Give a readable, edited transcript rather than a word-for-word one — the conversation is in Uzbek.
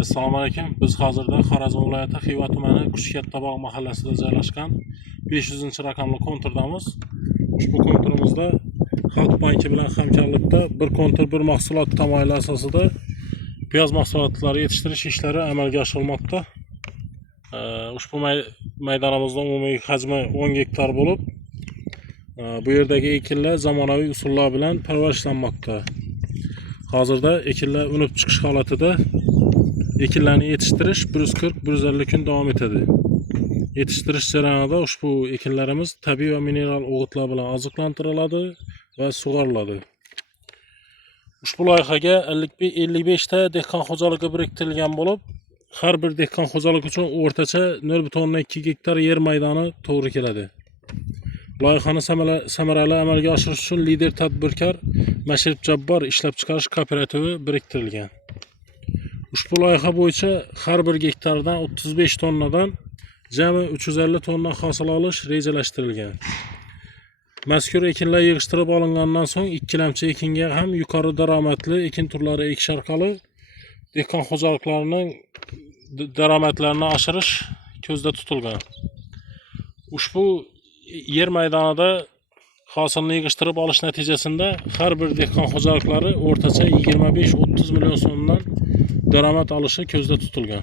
Assalomu alaykum. Biz hozirda Xorazm viloyati Xiva tumani Qushkatabog' mahallasida joylashgan 500-raqamli konturdamiz. Ushbu konturimizda Xalq banki bilan hamkorlikda bir kontur bir mahsulot tamoyili asosida piyoz mahsulotlari yetishtirish ishlari amalga oshirilmoqda. Ushbu maydonimizning umumiy hajmi 10 gektar bo'lib, bu yerdagi ekinlar zamonaviy usullar bilan parvarishlanmoqda. Hozirda ekinlar unib chiqish holatida. Ekinlarni yetishtirish 140-150 kun davom etadi. Yetishtirish jarayonida ushbu ekinlarimiz tabiiy va mineral o'g'itlar bilan oziqlantiriladi va sug'oriladi. Ushbu loyihaga 55 ta dehqon xo'jaligi biriktirilgan bo'lib, har bir dehqon xo'jalik uchun o'rtacha 0,2 gektar yer maydoni to'g'ri keladi. Loyihani samarali amalga oshirish uchun lider tadbirkor Mashirib Jabbor ishlab chiqarish kooperativi biriktirilgan. Ushbu loyiha bo'yicha har bir gektardan 35 tonnadan jami 350 tonna hosil olish rejalashtirilgan. Mazkur ekinlar yig'ishtirib olingandan so'ng ikkilamchi ekinga ham yuqori daromadli ekin turlari ekish orqali dehqon xo'jaliklarining daromadlarini oshirish ko'zda tutilgan. Ushbu yer maydonida hosilni yig'ishtirib olish natijasida har bir dehqon xo'jaliklari o'rtacha 25-30 million so'mdan daromad olishi ko'zda tutilgan.